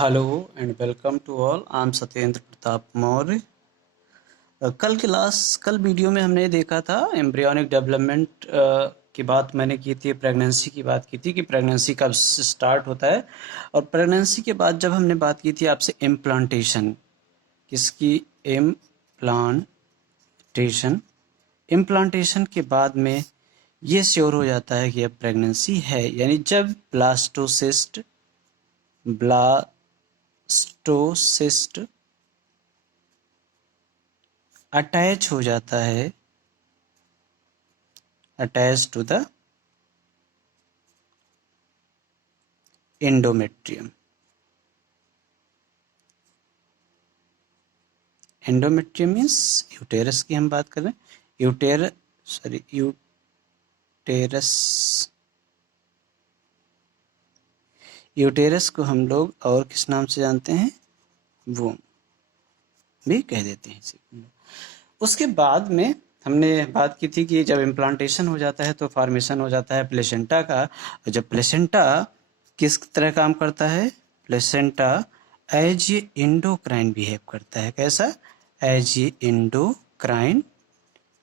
Hello and welcome to all. I am Satyendra Pratap Maurya. कल video में हमने देखा था एम्ब्रियोनिक डेवलपमेंट की बात मैंने की थी, प्रेगनेंसी की बात की थी कि प्रेगनेंसी कब स्टार्ट होता है। और प्रेगनेंसी के बाद जब हमने बात की थी आपसे इम्प्लांटेशन किसकी, इम्प्लांटेशन इम्प्लांटेशन के बाद में ये श्योर हो जाता है कि अब प्रेगनेंसी है, यानी जब ब्लास्टोसिस्ट अटैच हो जाता है, attach to the endometrium. Endometrium means uterus की हम बात कर रहे हैं। यूटेरस को हम लोग और किस नाम से जानते हैं, वूम भी कह देते हैं। उसके बाद में हमने बात की थी कि जब इम्प्लांटेशन हो जाता है तो फॉर्मेशन हो जाता है प्लेसेंटा का। और जब प्लेसेंटा किस तरह काम करता है, placenta as a endocrine behave करता है। कैसा? As a endocrine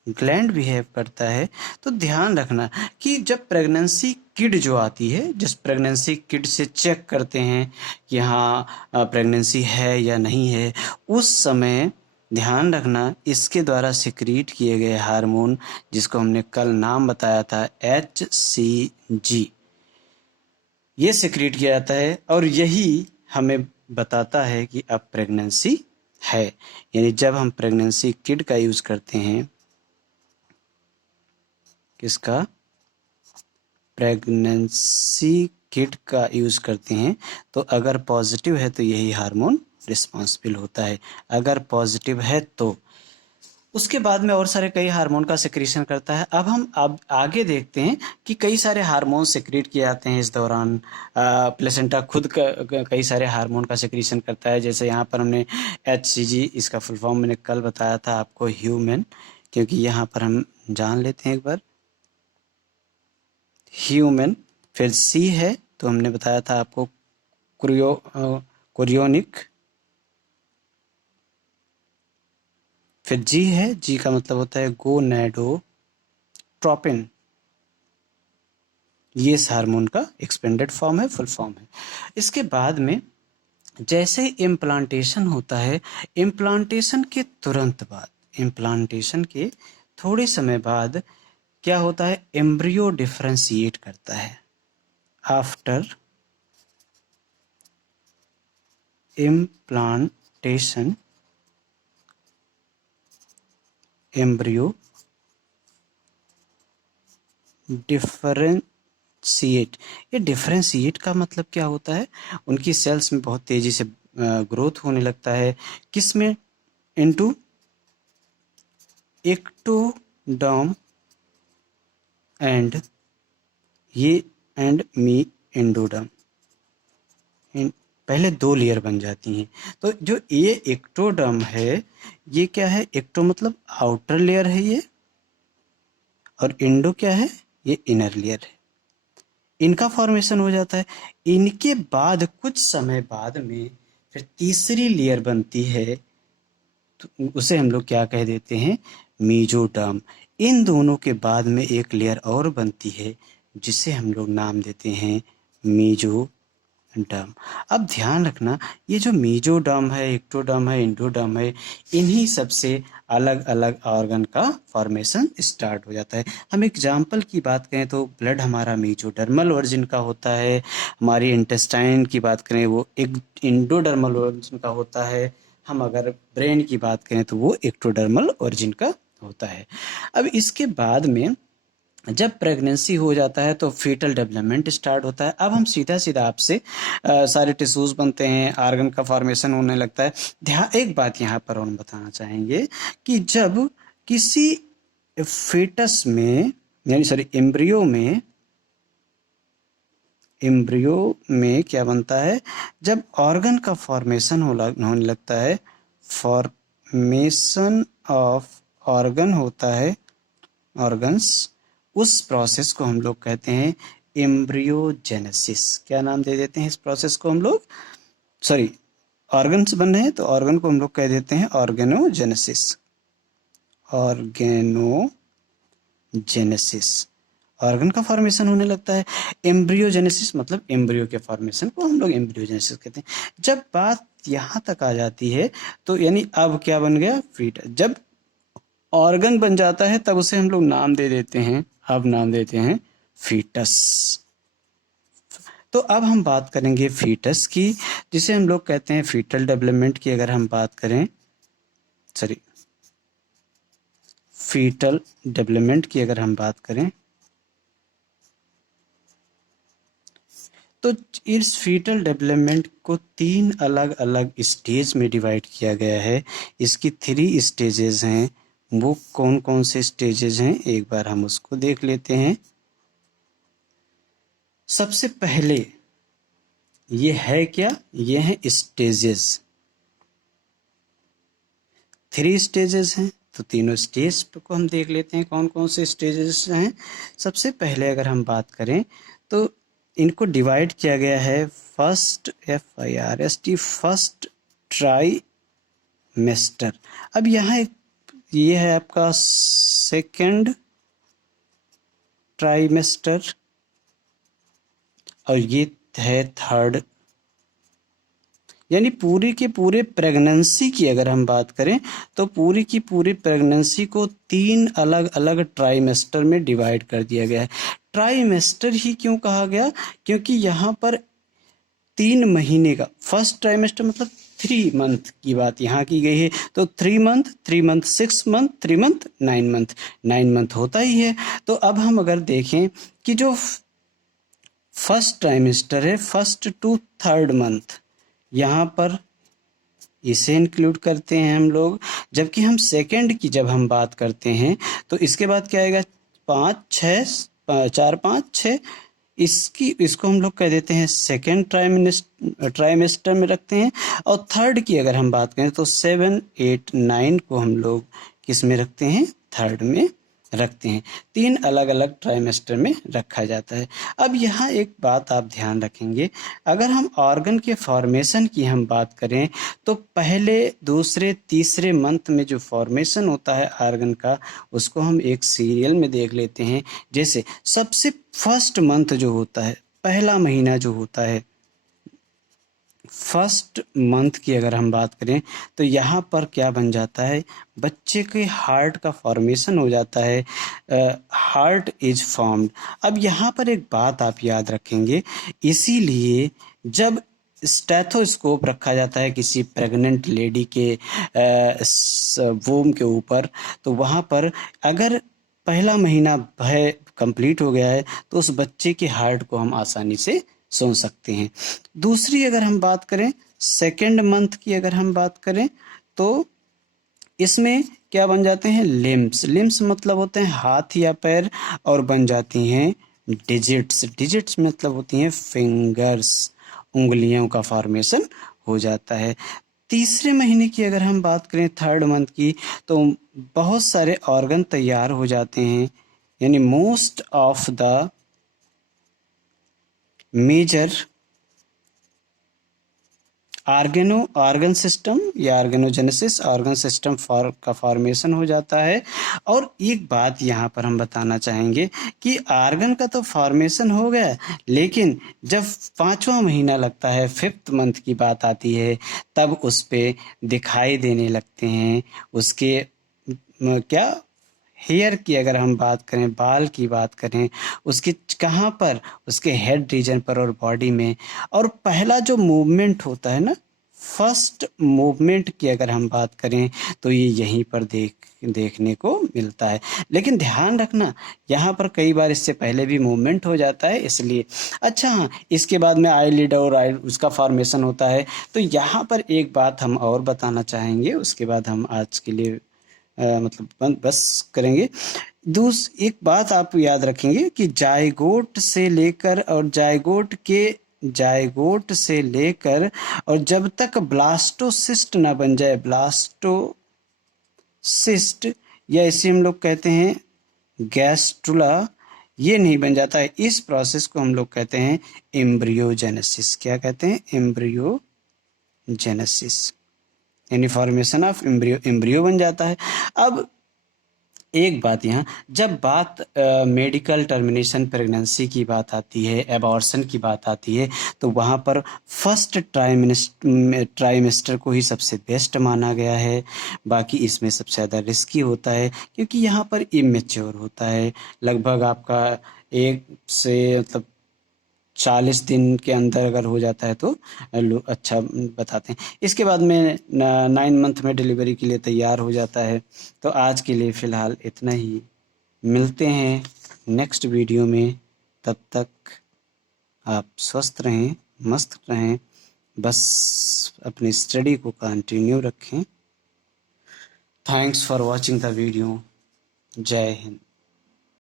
gland behave करता है। तो ध्यान रखना कि जब प्रेगनेंसी किट जो आती है, जिस प्रेगनेंसी किट से चेक करते हैं कि हाँ प्रेगनेंसी है या नहीं है, उस समय ध्यान रखना इसके द्वारा सिक्रीट किए गए हार्मोन, जिसको हमने कल नाम बताया था HCG, ये सिक्रीट किया जाता है और यही हमें बताता है कि अब प्रेगनेंसी है। यानी जब हम प्रेगनेंसी किट का यूज करते हैं, किसका, प्रेगनेंसी किट का यूज करते हैं, तो अगर पॉजिटिव है तो यही हार्मोन रिस्पॉन्सिबल होता है। अगर पॉजिटिव है तो उसके बाद में और सारे कई हार्मोन का सिक्रीशन करता है। अब आगे देखते हैं कि कई सारे हार्मोन सिक्रीट किए जाते हैं इस दौरान। प्लेसेंटा खुद कई सारे हार्मोन का सिक्रीशन करता है। जैसे यहाँ पर हमने HCG, इसका फुल फॉर्म मैंने कल बताया था आपको, ह्यूमन, क्योंकि यहाँ पर हम जान लेते हैं एक बार। ह्यूमन, फिर C है तो हमने बताया था आपको कुरियोनिक, फिर G है, G का मतलब होता है गोनैडोट्रोपिन। ये इस हार्मोन का एक्सपेंडेड फॉर्म है, फुल फॉर्म है। इसके बाद में जैसे इम्प्लांटेशन होता है, इम्प्लांटेशन के तुरंत बाद, इम्प्लांटेशन के थोड़े समय बाद क्या होता है, एम्ब्रियो डिफरेंशिएट करता है। After implantation embryo differentiate. ये डिफरेंशिएट का मतलब क्या होता है, उनकी सेल्स में बहुत तेजी से ग्रोथ होने लगता है। किस में? Into ectoderm and me endoderm. पहले दो लेयर बन जाती हैं। तो जो ये एक्टोडर्म है, ये क्या है, एक्टो मतलब आउटर लेयर है ये, और इंडो क्या है, ये इनर लेयर है। इनका फॉर्मेशन हो जाता है। इनके बाद कुछ समय बाद में फिर तीसरी लेयर बनती है, तो उसे हम लोग क्या कह देते हैं, मीजोडर्म। इन दोनों के बाद में एक लेयर और बनती है जिसे हम लोग नाम देते हैं मीजोडर्म। अब ध्यान रखना, ये जो मीजोडर्म है, एक्टोडर्म है, इंडोडर्म है, इन्हीं सबसे अलग अलग ऑर्गन का फॉर्मेशन स्टार्ट हो जाता है। हम एग्जाम्पल की बात करें तो ब्लड हमारा मीजोडर्मल ओरिजिन का होता है। हमारी इंटेस्टाइन की बात करें वो एक इंडोडर्मल ओरिजिन का होता है। हम अगर ब्रेन की बात करें तो वो एक्टोडर्मल ओरिजिन का होता है। अब इसके बाद में जब प्रेगनेंसी हो जाता है तो फीटल डेवलपमेंट स्टार्ट होता है। अब हम सीधा सीधा आपसे सारे टिश्यूज बनते हैं, आर्गन का फॉर्मेशन होने लगता है। ध्यान, एक बात यहाँ पर हम बताना चाहेंगे कि जब किसी फीटस में, यानी सॉरी एम्ब्रियो में क्या बनता है, जब ऑर्गन का फॉर्मेशन होने लगता है, फॉर्मेशन ऑफ ऑर्गन होता है, ऑर्गन्स, उस प्रोसेस को हम लोग कहते हैं एम्ब्रियोजेनेसिस। क्या नाम दे देते हैं इस प्रोसेस को हम लोग? सॉरी, ऑर्गन्स बन रहे हैं तो ऑर्गन को हम लोग कह देते हैं ऑर्गेनोजेनेसिस। ऑर्गेनोजेनेसिस, ऑर्गन का फॉर्मेशन होने लगता है। एम्ब्रियोजेनेसिस मतलब एम्ब्रियो के फॉर्मेशन को हम लोग एम्ब्रियोजेनेसिस कहते हैं। जब बात यहाँ तक आ जाती है तो यानी अब क्या बन गया, फीटस। जब ऑर्गन बन जाता है तब उसे हम लोग नाम दे देते हैं, अब नाम देते हैं फीटस। तो अब हम बात करेंगे फीटस की, जिसे हम लोग कहते हैं फीटल डेवलपमेंट की। अगर हम बात करें, सॉरी, फीटल डेवलपमेंट की अगर हम बात करें तो इस फीटल डेवलपमेंट को 3 अलग अलग स्टेज में डिवाइड किया गया है। इसकी 3 स्टेजेस हैं। वो कौन कौन से स्टेजेस हैं, एक बार हम उसको देख लेते हैं। सबसे पहले ये है क्या, ये है स्टेजेस। 3 स्टेजेस हैं, तो तीनों स्टेज को हम देख लेते हैं कौन कौन से स्टेजेस हैं। सबसे पहले अगर हम बात करें तो इनको डिवाइड किया गया है फर्स्ट, FIRST, फर्स्ट ट्राइमेस्टर। अब यहाँ एक ये है आपका सेकंड ट्राइमेस्टर और ये है थर्ड। यानी पूरी के पूरे प्रेगनेंसी की अगर हम बात करें तो पूरी की पूरी प्रेगनेंसी को 3 अलग अलग ट्राइमेस्टर में डिवाइड कर दिया गया है। ट्राइमेस्टर ही क्यों कहा गया, क्योंकि यहाँ पर 3 महीने का, फर्स्ट ट्राइमेस्टर मतलब 3 मंथ की बात यहाँ की गई है। तो 3 month, 3 month 6 month, 3 month 9 month, 9 month होता ही है। तो अब हम अगर देखें कि जो फर्स्ट ट्राइमेस्टर है, फर्स्ट टू थर्ड मंथ, यहाँ पर इसे इंक्लूड करते हैं हम लोग। जबकि हम सेकंड की जब हम बात करते हैं तो इसके बाद क्या आएगा, 5 6, 4 5 6, इसको हम लोग कह देते हैं सेकेंड ट्राइमेस्टर में रखते हैं। और थर्ड की अगर हम बात करें तो 7 8 9 को हम लोग किस में रखते हैं, थर्ड में रखते हैं। 3 अलग अलग ट्राइमेस्टर में रखा जाता है। अब यहाँ एक बात आप ध्यान रखेंगे, अगर हम ऑर्गन के फॉर्मेशन की हम बात करें तो पहले दूसरे तीसरे मंथ में जो फॉर्मेशन होता है ऑर्गन का, उसको हम एक सीरियल में देख लेते हैं। जैसे सबसे फर्स्ट मंथ जो होता है, पहला महीना जो होता है, फर्स्ट मंथ की अगर हम बात करें तो यहाँ पर क्या बन जाता है, बच्चे के हार्ट का फॉर्मेशन हो जाता है, हार्ट इज फॉर्म्ड। अब यहाँ पर एक बात आप याद रखेंगे, इसीलिए जब स्टेथोस्कोप रखा जाता है किसी प्रेग्नेंट लेडी के वोम के ऊपर, तो वहाँ पर अगर पहला महीना है कंप्लीट हो गया है तो उस बच्चे के हार्ट को हम आसानी से सुन सकते हैं। दूसरी अगर हम बात करें सेकेंड मंथ की अगर हम बात करें तो इसमें क्या बन जाते हैं, लिम्स। लिम्स मतलब होते हैं हाथ या पैर, और बन जाती हैं डिजिट्स। डिजिट्स मतलब होती हैं फिंगर्स, उंगलियों का फॉर्मेशन हो जाता है। तीसरे महीने की अगर हम बात करें, थर्ड मंथ की, तो बहुत सारे ऑर्गन तैयार हो जाते हैं। यानी most of the major organ system या ऑर्गेनोजेनेसिस, ऑर्गन सिस्टम का फॉर्मेशन हो जाता है। और एक बात यहाँ पर हम बताना चाहेंगे कि ऑर्गन का तो फॉर्मेशन हो गया, लेकिन जब 5वां महीना लगता है, 5th मंथ की बात आती है, तब उस पे दिखाई देने लगते हैं उसके क्या, हेयर की अगर हम बात करें, बाल की बात करें, उसके कहाँ पर, उसके हेड रीजन पर और बॉडी में। और पहला जो मूवमेंट होता है ना, फर्स्ट मूवमेंट की अगर हम बात करें तो ये यहीं पर देखने को मिलता है। लेकिन ध्यान रखना, यहाँ पर कई बार इससे पहले भी मूवमेंट हो जाता है, इसलिए। अच्छा हाँ, इसके बाद में आईलिड और आई उसका फॉर्मेशन होता है। तो यहाँ पर एक बात हम और बताना चाहेंगे, उसके बाद हम आज के लिए मतलब बस करेंगे। एक बात आप याद रखेंगे कि जायगोट से लेकर और जब तक ब्लास्टोसिस्ट ना बन जाए, ब्लास्टोसिस्ट या इसे हम लोग कहते हैं गैस्ट्रुला, ये नहीं बन जाता है, इस प्रोसेस को हम लोग कहते हैं एम्ब्रियोजेनेसिस। क्या कहते हैं, एम्ब्रियो जेनेसिस, यानी फॉर्मेशन ऑफ एम्ब्रियो, एम्ब्रियो बन जाता है। अब एक बात यहाँ, जब बात मेडिकल टर्मिनेशन प्रेगनेंसी की बात आती है, एबॉर्शन की बात आती है, तो वहाँ पर फर्स्ट ट्राइमेस्टर को ही सबसे बेस्ट माना गया है। बाकी इसमें सबसे ज़्यादा रिस्की होता है क्योंकि यहाँ पर इमेच्योर होता है। लगभग आपका एक से मतलब 40 दिन के अंदर अगर हो जाता है तो लोग अच्छा बताते हैं। इसके बाद में 9 मंथ में डिलीवरी के लिए तैयार हो जाता है। तो आज के लिए फ़िलहाल इतना ही, मिलते हैं नेक्स्ट वीडियो में। तब तक आप स्वस्थ रहें, मस्त रहें, बस अपनी स्टडी को कंटिन्यू रखें। Thanks for watching the video. जय हिंद।